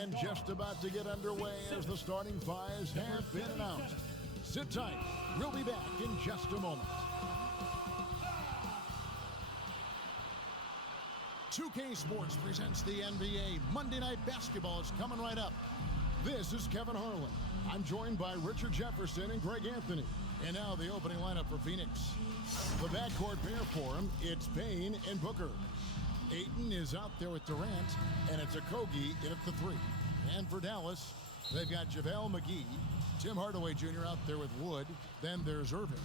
And just about to get underway as the starting fives have been announced. Sit tight. We'll be back in just a moment. 2K Sports presents the NBA. Monday Night Basketball is coming right up. This is Kevin Harlan. I'm joined by Richard Jefferson and Greg Anthony. And now the opening lineup for Phoenix. The backcourt pair for him, it's Payne and Booker. Ayton is out there with Durant, and it's Okogie in at the 3. And for Dallas, they've got JaVale McGee, Tim Hardaway Jr. out there with Wood. Then there's Irving.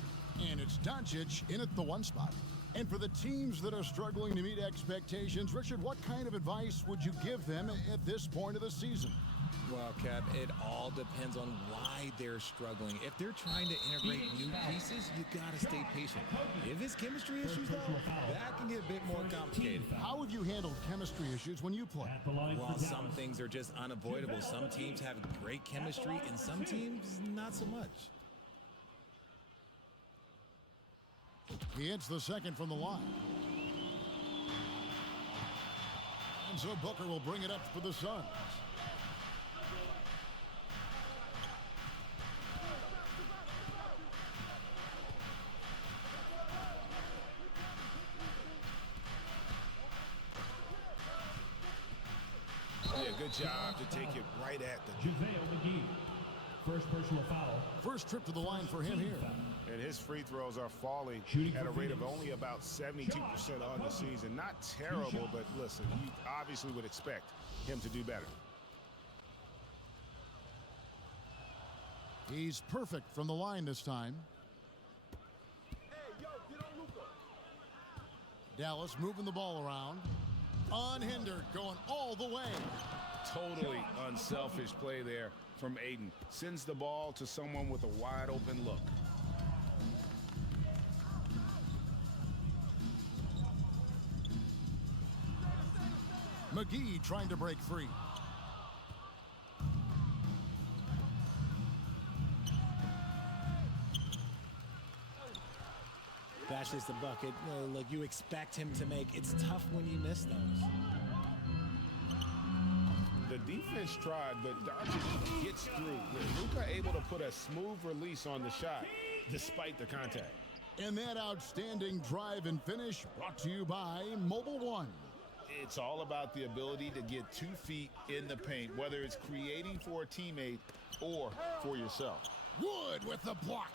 And it's Doncic in at the 1 spot. And for the teams that are struggling to meet expectations, Richard, what kind of advice would you give them at this point of the season? Well, Kev, it all depends on why they're struggling. If they're trying to integrate new pieces, you got to stay patient. If it's chemistry issues, though, that can get a bit more complicated. How have you handled chemistry issues when you play? Well, some things are just unavoidable. Some teams have great chemistry, and some teams not so much. He hits the second from the line. And so Booker will bring it up for the Suns. Yeah, good job to take it right at the JaVale McGee, first personal foul. First trip to the line for him here. And his free throws are falling at a rate of only about 72% on the season. Not terrible, but listen, you obviously would expect him to do better. He's perfect from the line this time. Dallas moving the ball around. Unhindered, going all the way. Totally unselfish play there from Ayton. Sends the ball to someone with a wide open look. McGee trying to break free. Bashes the bucket. Like you expect him to make. It's tough when you miss those. The defense tried, but Doncic gets through. Luka able to put a smooth release on the shot despite the contact. And that outstanding drive and finish brought to you by Mobile One. It's all about the ability to get 2 feet in the paint, whether it's creating for a teammate or for yourself. Wood with the block.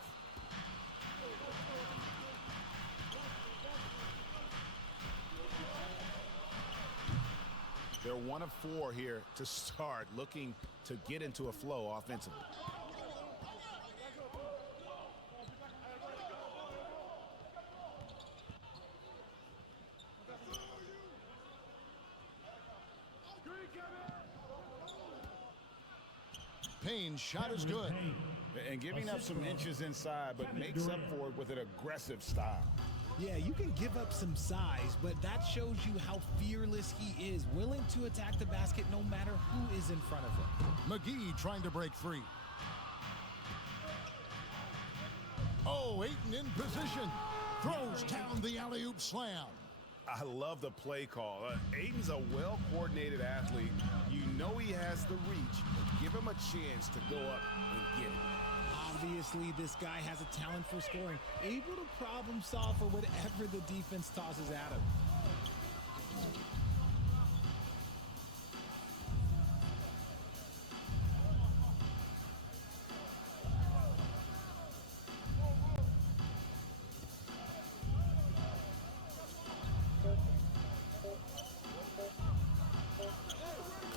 They're 1 of 4 here to start, looking to get into a flow offensively. Payne's shot is good. And giving up some inches inside, but makes up for it with an aggressive style. Yeah, you can give up some size, but that shows you how fearless he is, willing to attack the basket no matter who is in front of him. McGee trying to break free. Oh, Ayton in position. Throws down the alley-oop slam. I love the play call. Ayton's a well-coordinated athlete. You know he has the reach. Give him a chance to go up and get it. Obviously, this guy has a talent for scoring, able to problem solve for whatever the defense tosses at him.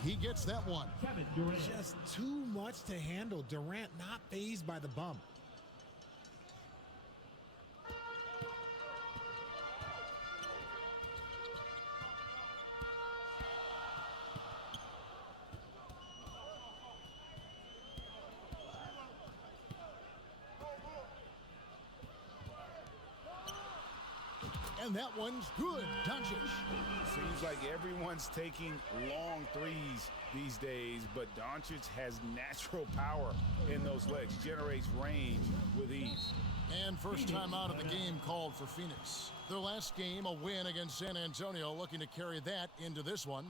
He gets that one. Just too much to handle. Durant not fazed by the bump. And that one's good. Doncic. Seems like everyone's taking long threes these days, but Doncic has natural power in those legs, generates range with ease. And first time out of the game called for Phoenix. Their last game, a win against San Antonio, looking to carry that into this one.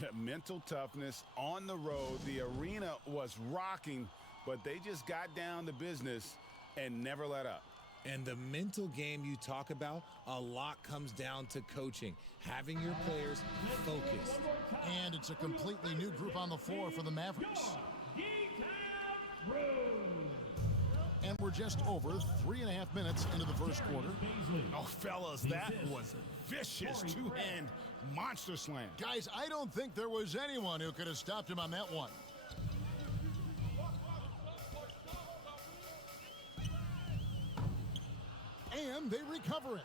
Yeah, mental toughness on the road. The arena was rocking, but they just got down to business and never let up. And the mental game you talk about, a lot comes down to coaching, having your players focused. And it's a completely new group on the floor for the Mavericks. And we're just over 3.5 minutes into the first quarter. Oh, fellas, that was a vicious two-hand monster slam. Guys, I don't think there was anyone who could have stopped him on that one. And they recover it.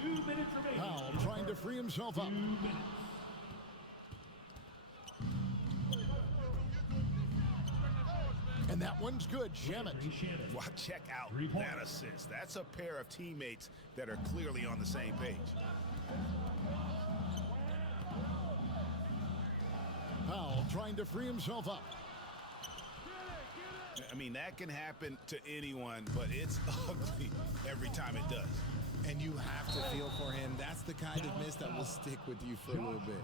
2 minutes remaining. Powell trying to free himself up. 2 minutes. And that one's good. Shamit. Well, check out that assist. That's a pair of teammates that are clearly on the same page. Powell trying to free himself up. I mean, that can happen to anyone, but it's ugly every time it does. And you have to feel for him. That's the kind of miss that will stick with you for a little bit.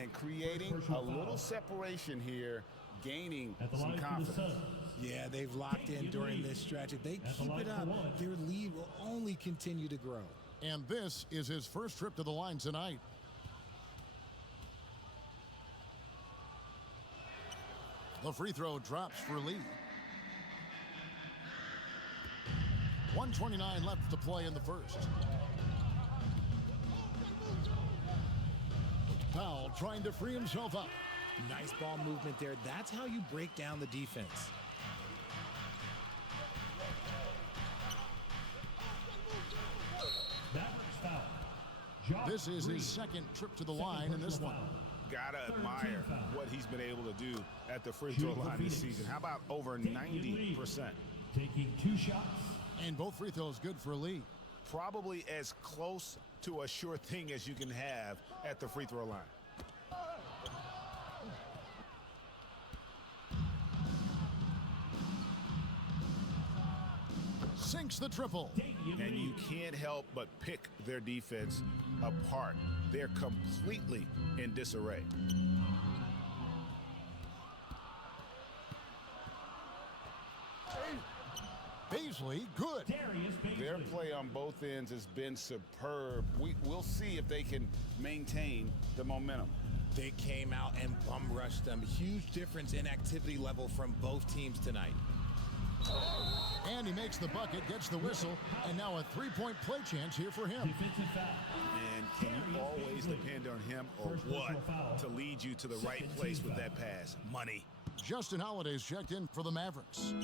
And creating a little separation here, gaining some confidence. Yeah, they've locked in during this stretch. If they keep it up, their lead will only continue to grow. And this is his first trip to the line tonight. The free throw drops for Lee. 1:29 left to play in the first. Powell trying to free himself up. Nice ball movement there. That's how you break down the defense. This is his second trip to the line in this one. Gotta admire what he's been able to do at the free throw line this season. How about over 90%? Taking 2 shots. And both free throws good for Lee. Probably as close to a sure thing as you can have at the free throw line. Sinks the triple. And you can't help but pick their defense apart. They're completely in disarray. Beasley, good. Their play on both ends has been superb. We'll see if they can maintain the momentum. They came out and bum rushed them. Huge difference in activity level from both teams tonight. And he makes the bucket, gets the whistle, and now a three-point play chance here for him. And can you always depend on him or what to lead you to the right place with that pass? Money. Justin Holiday's checked in for the Mavericks.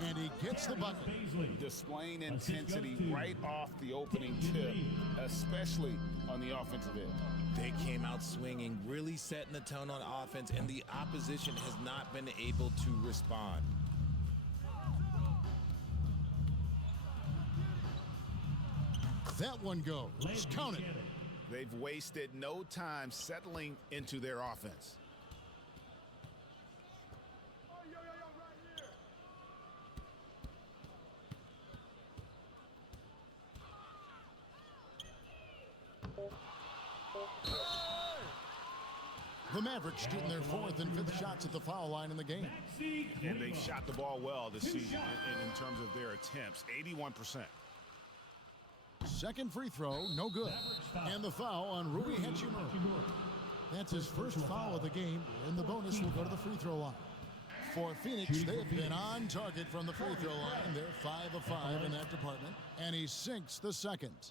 And he gets the bucket. Displaying intensity right off the opening tip, especially on the offensive end. They came out swinging, really setting the tone on offense, and the opposition has not been able to respond. That one goes. Count it. They've wasted no time settling into their offense. The Mavericks shooting their 4th and 5th shots at the foul line in the game. And they've shot the ball well this season in terms of their attempts, 81%. Second free throw, no good. And the foul on Rui Hachimura. That's his first foul of the game, and the bonus will go to the free throw line. For Phoenix, they've been on target from the free throw line. They're 5 of 5 in that department, and he sinks the second.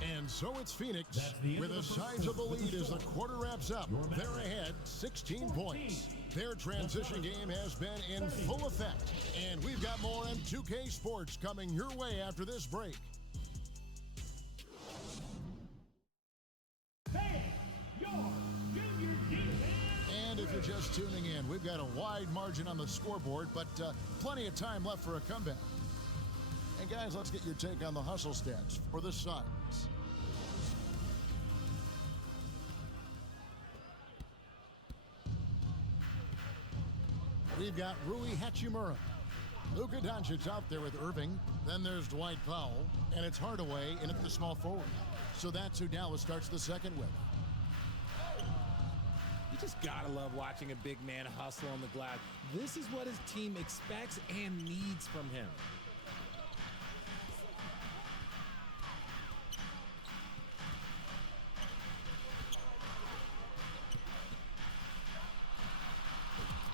And so it's Phoenix with a sizable lead as the quarter wraps up. They're ahead 16 points. Their transition game has been in full effect. And we've got more on 2K Sports coming your way after this break. And if you're just tuning in, we've got a wide margin on the scoreboard, but plenty of time left for a comeback. And guys, let's get your take on the hustle stats for the Suns. We've got Rui Hachimura, Luka Doncic out there with Irving. Then there's Dwight Powell. And it's Hardaway in at the small forward. So that's who Dallas starts the second with. You just gotta love watching a big man hustle on the glass. This is what his team expects and needs from him.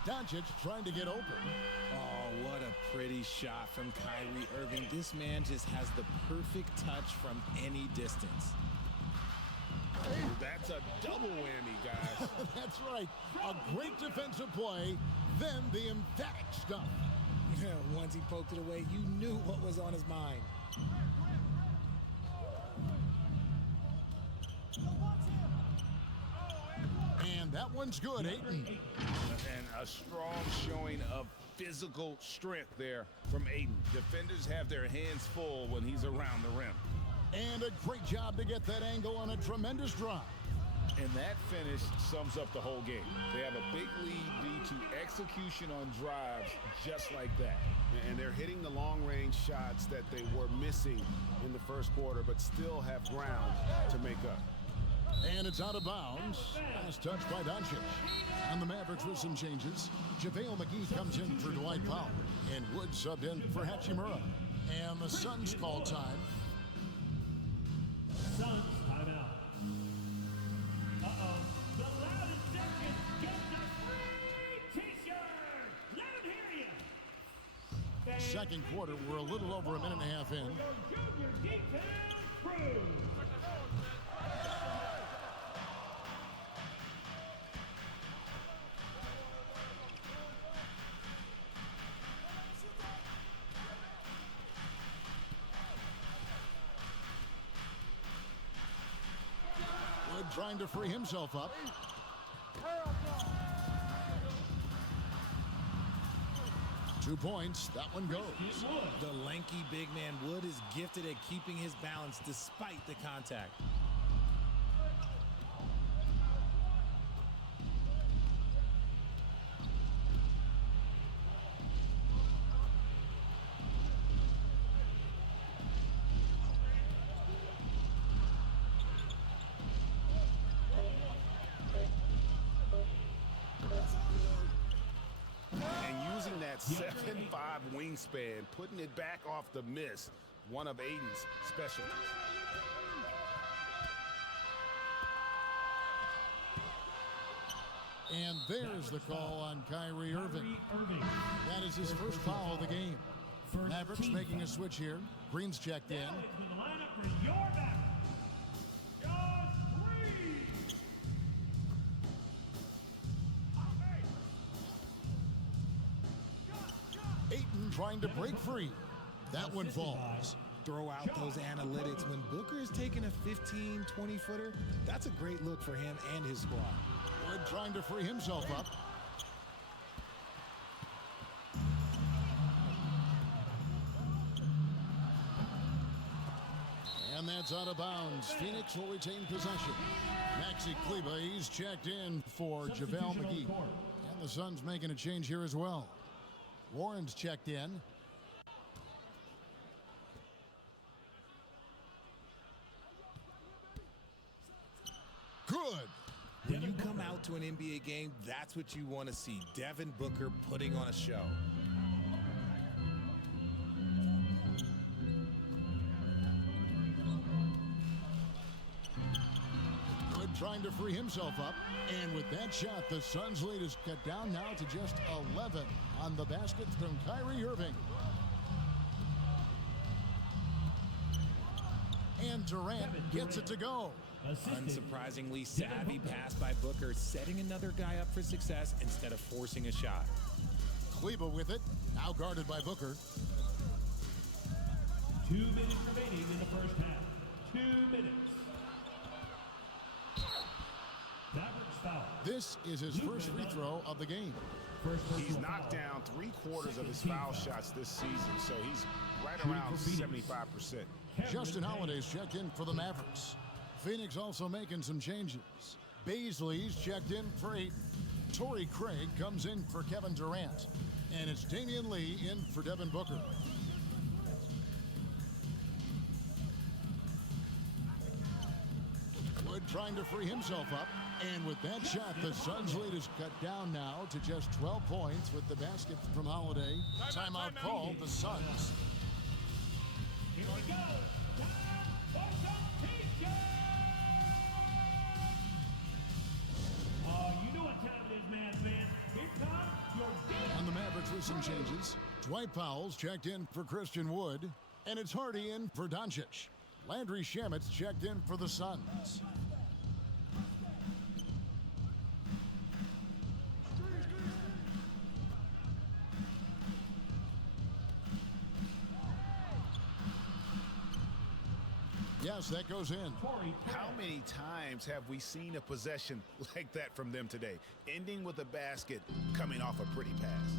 Doncic trying to get open. Oh, what a pretty shot from Kyrie Irving. This man just has the perfect touch from any distance. That's a double whammy, guys. That's right. A great defensive play, then the emphatic stuff. Once he poked it away, you knew what was on his mind. And that one's good, Ayton. And a strong showing of physical strength there from Ayton. Defenders have their hands full when he's around the rim. And a great job to get that angle on a tremendous drive. And that finish sums up the whole game. They have a big lead due to execution on drives just like that. And they're hitting the long-range shots that they were missing in the first quarter, but still have ground to make up. And it's out of bounds. Last touch by Doncic. And the Mavericks with some changes. JaVale McGee comes in for Dwight Powell. And Wood subbed in for Hachimura. And the Suns call time. Sunss timeout. Uh-oh. The loudest section gets a free T-shirt. Let him hear you. Second quarter, we're a little over a minute and a half in. Junior D-Town Crew. Wood trying to free himself up. Two points. That one goes. The lanky big man Wood is gifted at keeping his balance despite the contact. And using that 7'5" wingspan, putting it back off the miss, one of Ayton's specialties. And there's the call on Kyrie Irving. That is his first foul of the game. Mavericks making a switch here. Green's checked in. Ayton trying to break free. That one falls. Throw out those analytics. When Booker is taking a 15, 20-footer, that's a great look for him and his squad. Wood trying to free himself up. And that's out of bounds. Phoenix will retain possession. Maxi Kleber, he's checked in for JaVale McGee. And the Suns making a change here as well. Warren's checked in. Good. When you come out to an NBA game, that's what you want to see. Devin Booker putting on a show. Good trying to free himself up. And with that shot, the Suns' lead is cut down now to just 11 on the basket from Kyrie Irving. And Durant gets it to go. Unsurprisingly savvy pass by Booker, setting another guy up for success instead of forcing a shot. Kleber with it, now guarded by Booker. 2 minutes remaining in the first half. 2 minutes. Mavericks foul. This is his first free throw of the game. He's knocked down 3/4 of his foul shots this season, so he's right around 75%. Justin Holiday's checked in for the Mavericks. Phoenix also making some changes. Baisley's checked in for Ayton. Torrey Craig comes in for Kevin Durant. And it's Damian Lee in for Devin Booker. Wood trying to free himself up. And with that shot, the Suns' lead is cut down now to just 12 points with the basket from Holiday. Timeout called the Suns. Here we go. Time for some t-shirts. Oh, you know what time it is, man. Here comes your game. On the Mavericks with some changes. Dwight Powell's checked in for Christian Wood. And it's Hardy in for Doncic. Landry Shamet's checked in for the Suns. Yes, that goes in. How many times have we seen a possession like that from them today, ending with a basket coming off a pretty pass?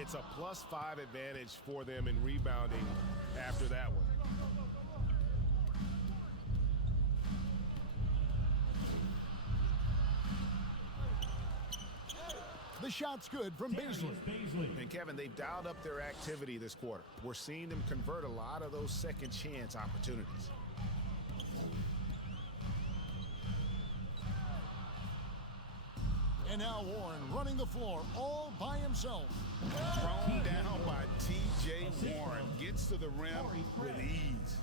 It's a +5 advantage for them in rebounding after that one. The shot's good from Beasley. And Kevin, they've dialed up their activity this quarter. We're seeing them convert a lot of those second chance opportunities. And now Warren running the floor all by himself. Thrown down by T.J. Warren. Gets to the rim with ease.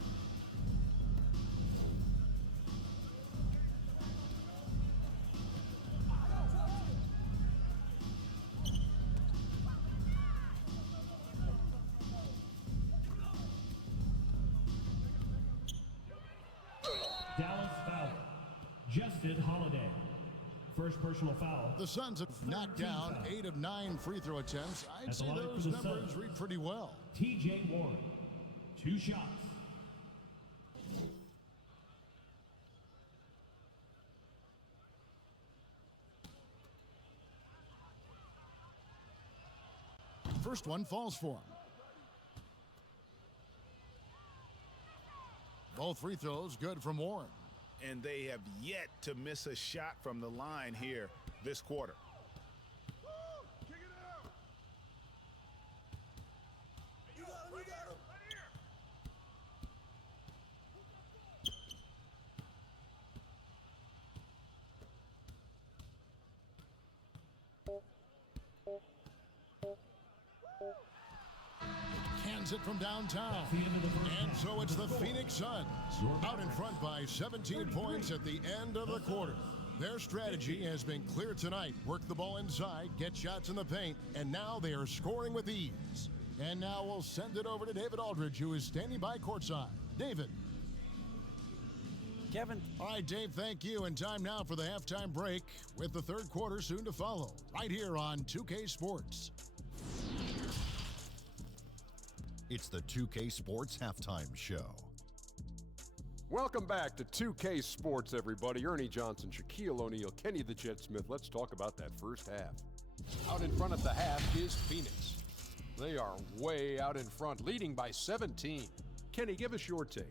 Dallas foul. Justin Holiday. First personal foul. The Suns have knocked down 8 of 9 free throw attempts. I'd say those numbers read pretty well. T.J. Warren. 2 shots. First one falls for him. Both free throws good from Warren. And they have yet to miss a shot from the line here this quarter. Cans it from downtown. And so it's the Phoenix Suns out in front by 17 points at the end of the quarter. Their strategy has been clear tonight. Work the ball inside, get shots in the paint, and now they are scoring with ease. And now we'll send it over to David Aldridge, who is standing by courtside. David. Kevin. All right, Dave, thank you. And time now for the halftime break with the third quarter soon to follow right here on 2K Sports. It's the 2K Sports Halftime Show. Welcome back to 2K Sports, everybody. Ernie Johnson, Shaquille O'Neal, Kenny the Jet Smith. Let's talk about that first half. Out in front at the half is Phoenix. They are way out in front, leading by 17. Kenny, give us your take.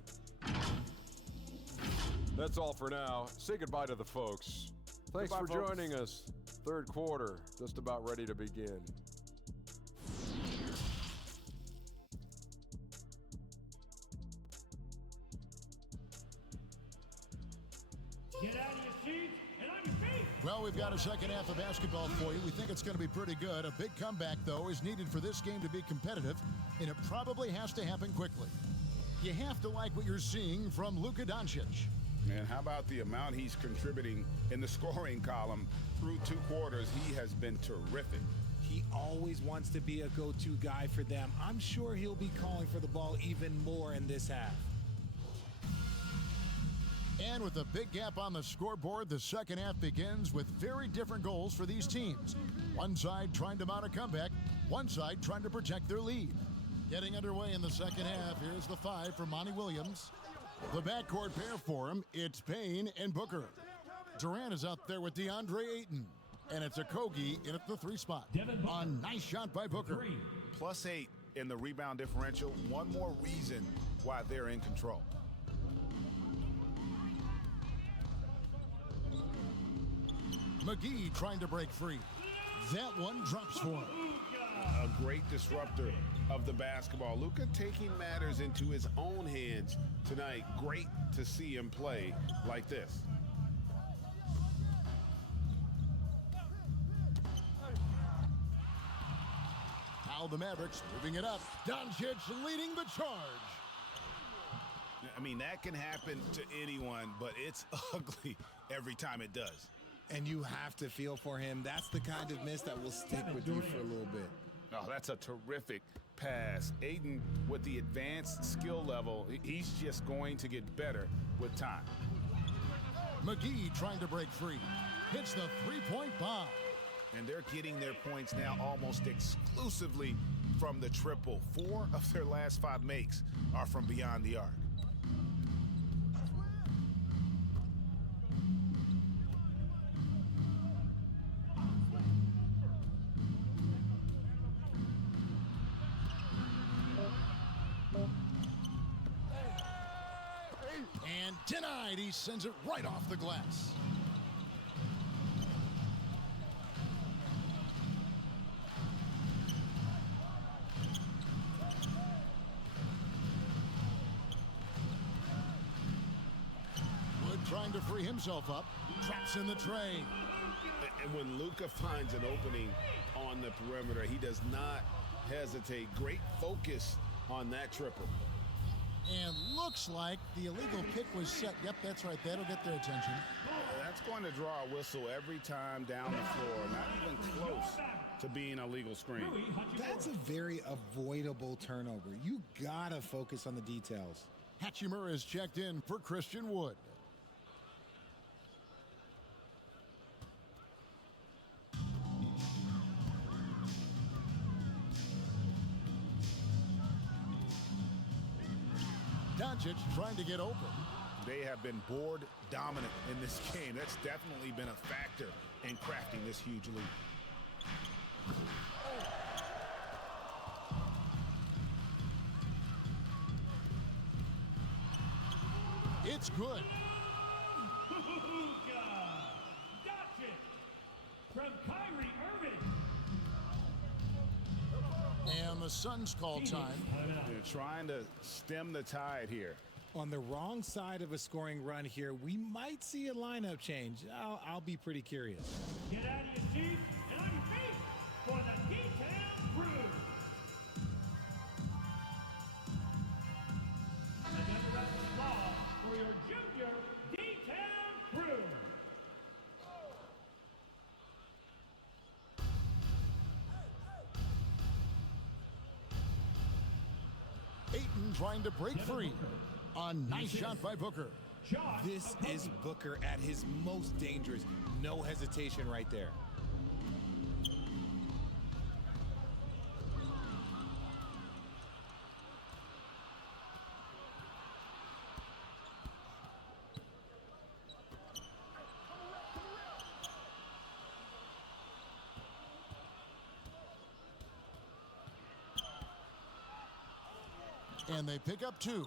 That's all for now. Say goodbye to the folks. Thanks for joining us. Third quarter, just about ready to begin. Get out of your seats and on your feet. Well, we've got a second half of basketball for you. We think it's going to be pretty good. A big comeback, though, is needed for this game to be competitive, and it probably has to happen quickly. You have to like what you're seeing from Luka Doncic. And how about the amount he's contributing in the scoring column through 2 quarters? He has been terrific. He always wants to be a go-to guy for them. I'm sure he'll be calling for the ball even more in this half. And with a big gap on the scoreboard, the second half begins with very different goals for these teams. One side trying to mount a comeback, one side trying to protect their lead. Getting underway in the second half, here's the 5 for Monty Williams. The backcourt pair for him, it's Payne and Booker. Durant is out there with DeAndre Ayton. And it's Okogie in at the 3 spot. A nice shot by Booker. +8 in the rebound differential. One more reason why they're in control. McGee trying to break free. That one drops for him. A great disruptor of the basketball. Luka taking matters into his own hands tonight. Great to see him play like this. Now the Mavericks moving it up. Doncic leading the charge. I mean, that can happen to anyone, but it's ugly every time it does. And you have to feel for him. That's the kind of miss that will stick with you for a little bit. Oh, that's a terrific pass. Ayton, with the advanced skill level, he's just going to get better with time. McGee trying to break free. Hits the three-point bomb. And they're getting their points now almost exclusively from the triple. 4 of their last 5 makes are from beyond the arc. And denied. He sends it right off the glass. Wood trying to free himself up. Traps in the tray. And when Luka finds an opening on the perimeter, he does not hesitate. Great focus on that triple. And looks like the illegal pick was set. Yep, that's right. That'll get their attention. That's going to draw a whistle every time down the floor. Not even close to being a legal screen. That's a very avoidable turnover. You gotta focus on the details. Hachimura is checked in for Christian Wood. Doncic trying to get open. They have been board dominant in this game. That's definitely been a factor in crafting this huge lead. It's good. Doncic from Kyrie Irving. And the Sun's call time. They're trying to stem the tide here. On the wrong side of a scoring run here, we might see a lineup change. I'll be pretty curious. Get out of your seat and on your feet for the D-Town Crew. Another round of applause for your junior D-Town Crew. Ayton trying to break free. A nice shot by Booker. This is Booker at his most dangerous. No hesitation right there. And they pick up 2.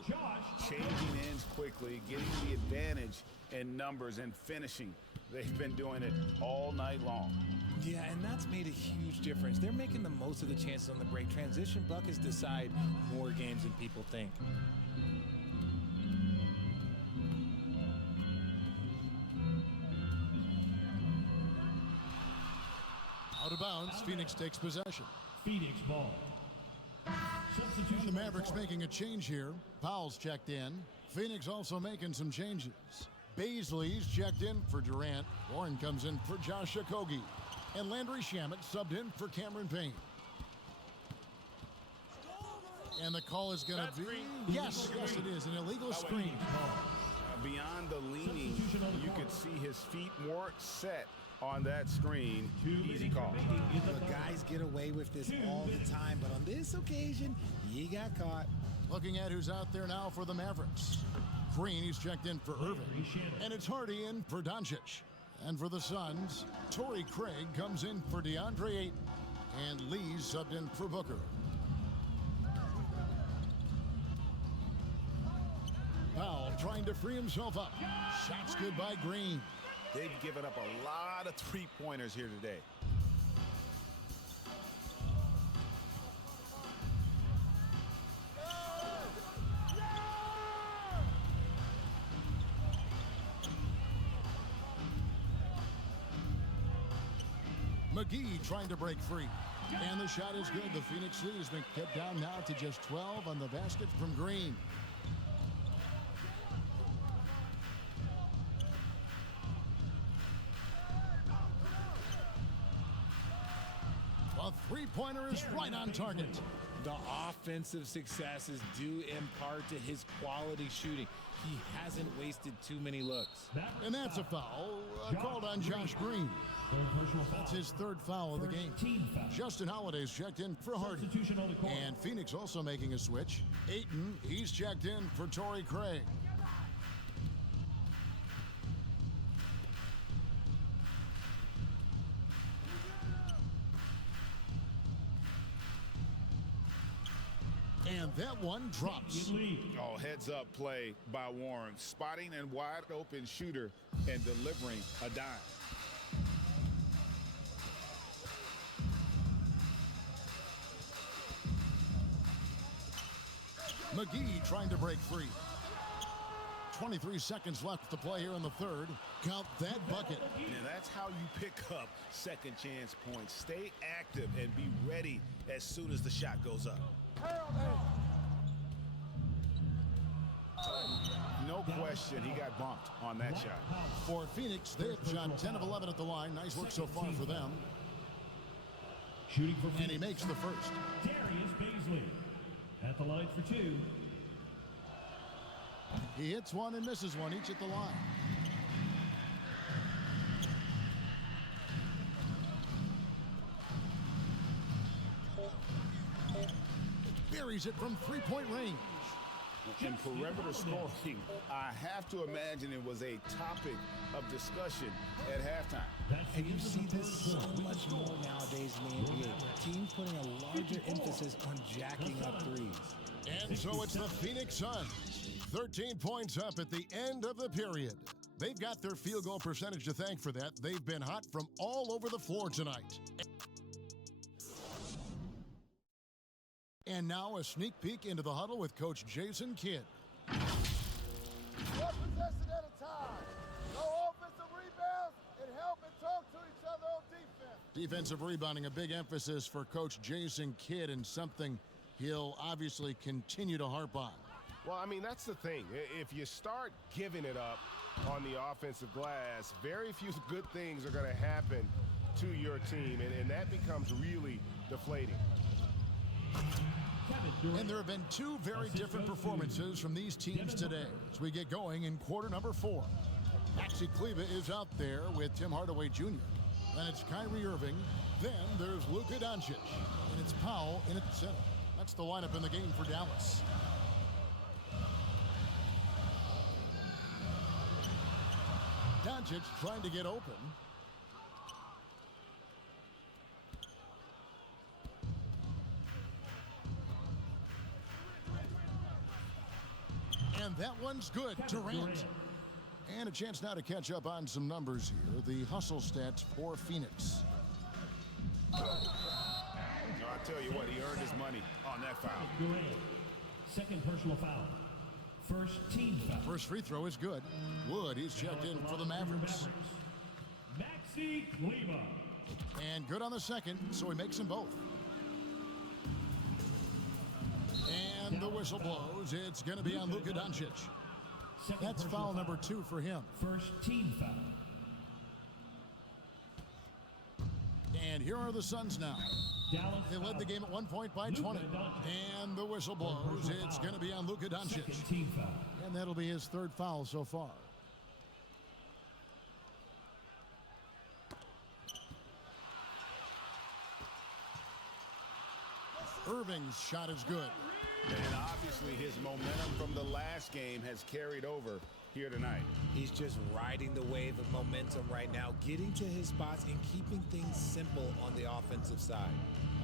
Changing ends quickly, getting the advantage in numbers and finishing. They've been doing it all night long. Yeah, and that's made a huge difference. They're making the most of the chances on the break. Transition buckets decide more games than people think. Out of bounds, Phoenix takes possession. Phoenix ball. The Mavericks making a change here. Powell's checked in. Phoenix also making some changes. Baisley's checked in for Durant. Warren comes in for Josh Okogie. And Landry Shamet subbed in for Cameron Payne. And the call is going to be... Yes, it is. An illegal screen. Beyond the leaning, you could see his feet more set on that screen. Easy call. The guys get away with this all the time, but on this occasion, he got caught. Looking at who's out there now for the Mavericks. Green, he's checked in for Irving. And it's Hardy in for Doncic. And for the Suns, Torrey Craig comes in for DeAndre Ayton. And Lee's subbed in for Booker. Powell trying to free himself up. Shots good by Green. They've given up a lot of three-pointers here today. McGee trying to break free. And the shot is good. The Phoenix lead has been kept down now to just 12 on the basket from Green. A three-pointer is right on target. The offensive success is due in part to his quality shooting. He hasn't wasted too many looks. And that's a foul called on Josh Green. That's his third foul of the game. Justin Holiday's checked in for Hardy. And Phoenix also making a switch. Ayton, he's checked in for Torrey Craig. And that one drops. Oh, heads-up play by Warren. Spotting and wide-open shooter and delivering a dime. McGee trying to break free. 23 seconds left to play here in the third. Count that bucket. Now that's how you pick up second chance points. Stay active and be ready as soon as the shot goes up. No question, he got bumped on that shot. For Phoenix, they have shot 10 of 11 at the line. Nice work so far for them. Shooting for And he makes the first. Darius Baisley at the line for two. He hits one and misses one, each at the line. Buries it from three-point range. In perimeter scoring, I have to imagine it was a topic of discussion at halftime. And you see this so much more nowadays in the NBA. Teams putting a larger emphasis on jacking up threes. And so it's the Phoenix Suns. 13 points up at the end of the period. They've got their field goal percentage to thank for that. They've been hot from all over the floor tonight. And now a sneak peek into the huddle with Coach Jason Kidd. One possession at a time. No offensive rebounds and help and talk to each other on defense. Defensive rebounding, a big emphasis for Coach Jason Kidd, and something he'll obviously continue to harp on. Well, I mean, that's the thing. If you start giving it up on the offensive glass, very few good things are going to happen to your team, and that becomes really deflating. And there have been two very different performances from these teams today as we get going in quarter number 4. Maxi Kleber is out there with Tim Hardaway Jr. Then it's Kyrie Irving. Then there's Luka Doncic. And it's Powell in at the center. That's the lineup in the game for Dallas. Doncic trying to get open. And that one's good. Durant. And a chance now to catch up on some numbers here. The hustle stats for Phoenix. I'll tell you what, he earned his money on that foul. Durant. Second personal foul. First team foul. First free throw is good. Wood, he's checked in for the Mavericks. Maxi Kleber. And good on the second, so he makes them both. And the whistle blows. It's going to be on Luka Doncic. That's foul number 2 for him. First team foul. And here are the Suns now. Dallas They led the game at one point by 20. And the whistle blows. It's going to be on Luka Doncic. Second team foul. And that'll be his third foul so far. Irving's shot is good. And obviously his momentum from the last game has carried over here tonight. He's just riding the wave of momentum right now, getting to his spots and keeping things simple on the offensive side.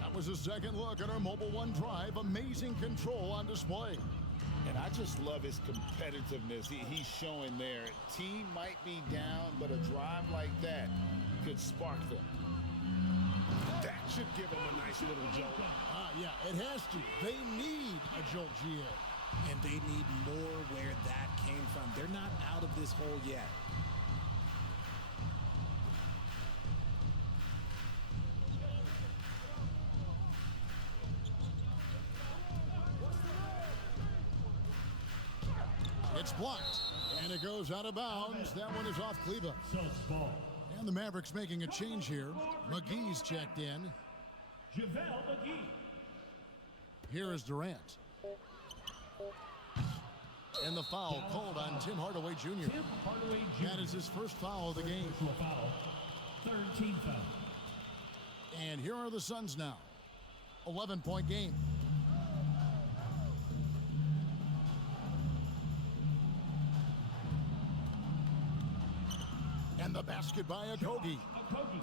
That was a second look at our Mobile One drive. Amazing control on display. And I just love his competitiveness he's showing there. Team might be down, but a drive like that could spark them. That should give him a nice little jolt. Yeah, it has to. They need a jolt, GA. And they need more where that came from. They're not out of this hole yet. It's blocked, and it goes out of bounds. That one is off Cleva. Sunss ball. And the Mavericks making a change here. McGee's checked in. JaVale McGee. Here is Durant. And the foul called on Tim Hardaway Jr. Tim Hardaway Jr. That is his first foul of the game. Personal foul. Third team foul. And here are the Suns now. 11-point game. And the basket by Okogie. Okogie.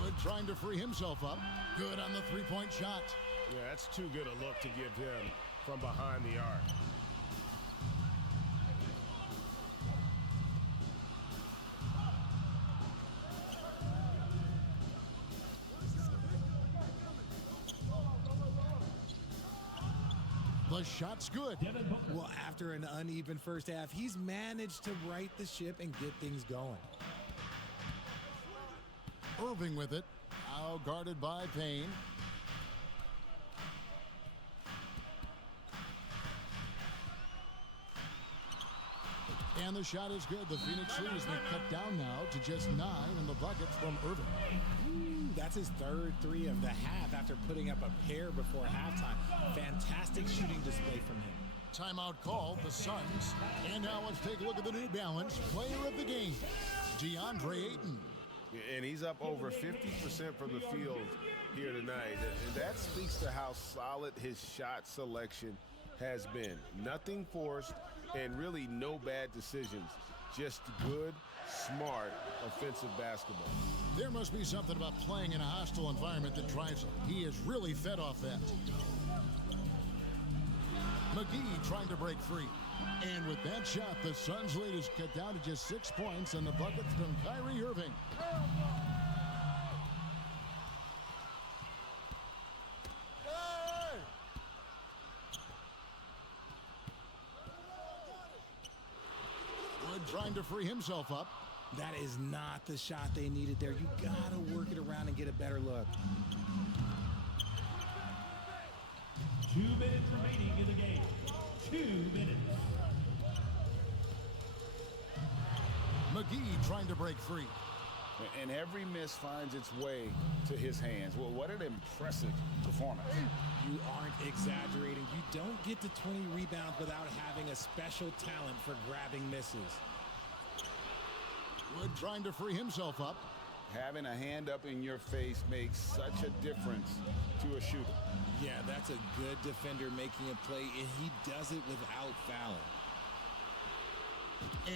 Wood trying to free himself up. Good on the three-point shot. Yeah, that's too good a look to give him from behind the arc. The shot's good. Well, after an uneven first half, he's managed to right the ship and get things going. Irving with it. Now guarded by Payne. And the shot is good. The Phoenix lead has been cut down now to just 9 in the bucket from Irving. That's his third three of the half after putting up a pair before halftime. Fantastic shooting display from him. Timeout called, the Suns. And now let's take a look at the New Balance player of the game, DeAndre Ayton. And he's up over 50% from the field here tonight. And that speaks to how solid his shot selection has been. Nothing forced and really no bad decisions. Just good, smart, offensive basketball. There must be something about playing in a hostile environment that drives him. He is really fed off that. McGee trying to break free. And with that shot, the Suns' lead is cut down to just 6 points, and the bucket from Kyrie Irving. Wood trying to free himself up. That is not the shot they needed there. You gotta work it around and get a better look. 2 minutes remaining in the game. 2 minutes. McGee trying to break free. And every miss finds its way to his hands. Well, what an impressive performance. You aren't exaggerating. You don't get to 20 rebounds without having a special talent for grabbing misses. Wood trying to free himself up. Having a hand up in your face makes such a difference to a shooter. Yeah, that's a good defender making a play, and he does it without fouling.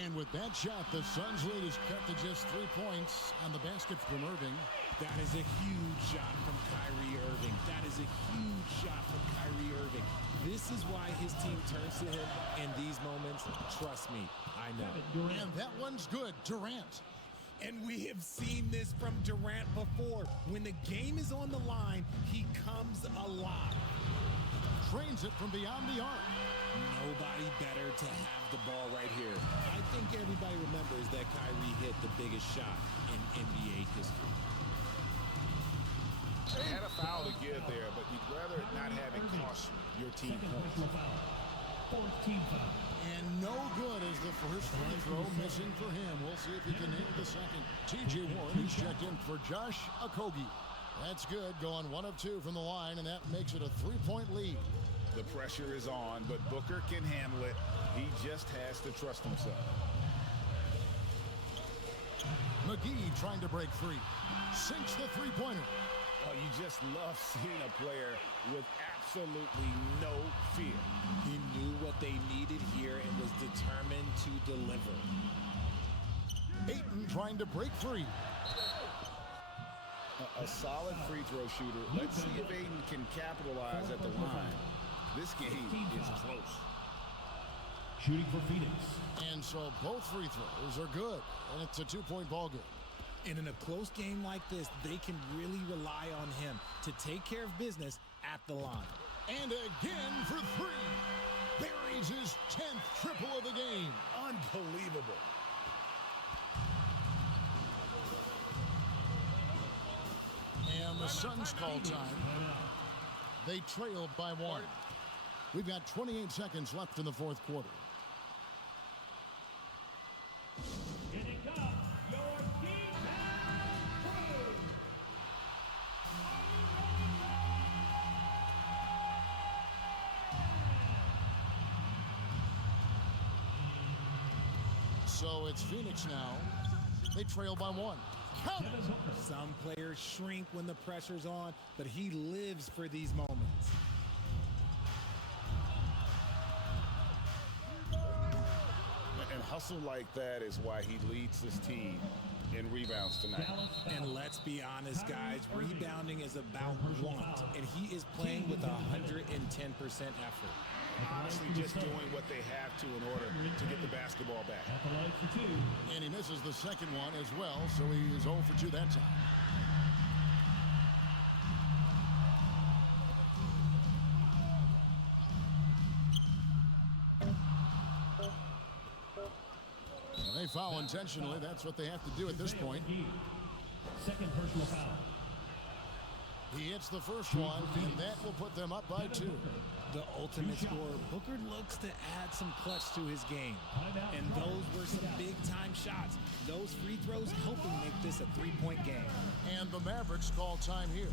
And with that shot, the Suns' lead is cut to just 3 points on the basket from Irving. That is a huge shot from Kyrie Irving. That is a huge shot from Kyrie Irving. This is why his team turns to him in these moments. Trust me, I know. And that one's good. Durant. And we have seen this from Durant before. When the game is on the line, he comes alive. Trains it from beyond the arc. Nobody better to have the ball right here. I think everybody remembers that Kyrie hit the biggest shot in NBA history. They had a foul to give there, but you'd rather not have it cost your team points. Fourth team foul. And no good as the first free throw missing for him. We'll see if he can nail the second. TJ Warren, he's checked in for Josh Okogie. That's good, going 1 of 2 from the line, and that makes it a 3-point lead. The pressure is on, but Booker can handle it. He just has to trust himself. McGee trying to break free. Sinks the three-pointer. Oh, you just love seeing a player with absolutely no fear. He knew what they needed here and was determined to deliver. Ayton trying to break free. A solid free throw shooter. Let's see if Ayton can capitalize at the line. This game is close. Shooting for Phoenix. And so both free throws are good, and it's a 2-point ball game. And in a close game like this, they can really rely on him to take care of business at the line. And again for three. Buries his 10th triple of the game. Unbelievable. And the Suns call time. They trail by 1. We've got 28 seconds left in the fourth quarter. Here they come, your defense crew. So it's Phoenix now. They trail by 1. Count it. Some players shrink when the pressure's on, but he lives for these moments. And hustle like that is why he leads his team in rebounds tonight. And let's be honest, guys, rebounding is about want, and he is playing with 110% effort. Honestly, just doing what they have to in order to get the basketball back. At the line for 2. And he misses the second one as well, so he is 0 for 2 that time. They foul intentionally. That's what they have to do at this point. Second personal foul. He hits the first one, and that will put them up by 2. The ultimate scorer, Booker looks to add some clutch to his game. And those were some big-time shots. Those free throws helping make this a 3-point game. And the Mavericks call time here.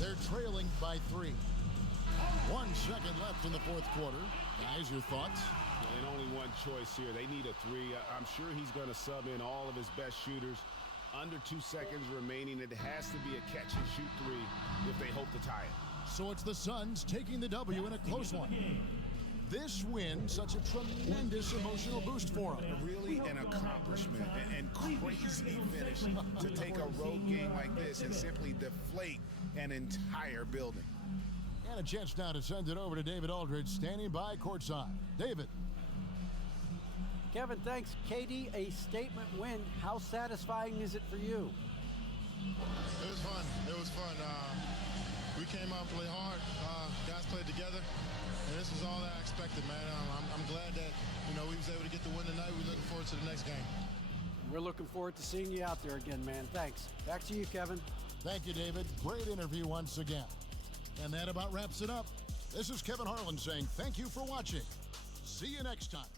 They're trailing by 3. 1 second left in the fourth quarter. Guys, your thoughts? And only one choice here. They need a 3. I'm sure he's going to sub in all of his best shooters. Under 2 seconds remaining. It has to be a catch-and-shoot 3 if they hope to tie it. So it's the Suns taking the W in a close one. This win, such a tremendous emotional boost for them. Really an accomplishment and crazy finish to take a road game like this and simply deflate an entire building. And a chance now to send it over to David Aldridge, standing by courtside. David. Kevin, thanks. KD, a statement win. How satisfying is it for you? It was fun. It was fun. We came out and played hard. Guys played together, and this was all that I expected, man. I'm glad that we was able to get the win tonight. We're looking forward to the next game. We're looking forward to seeing you out there again, man. Thanks. Back to you, Kevin. Thank you, David. Great interview once again. And that about wraps it up. This is Kevin Harlan saying thank you for watching. See you next time.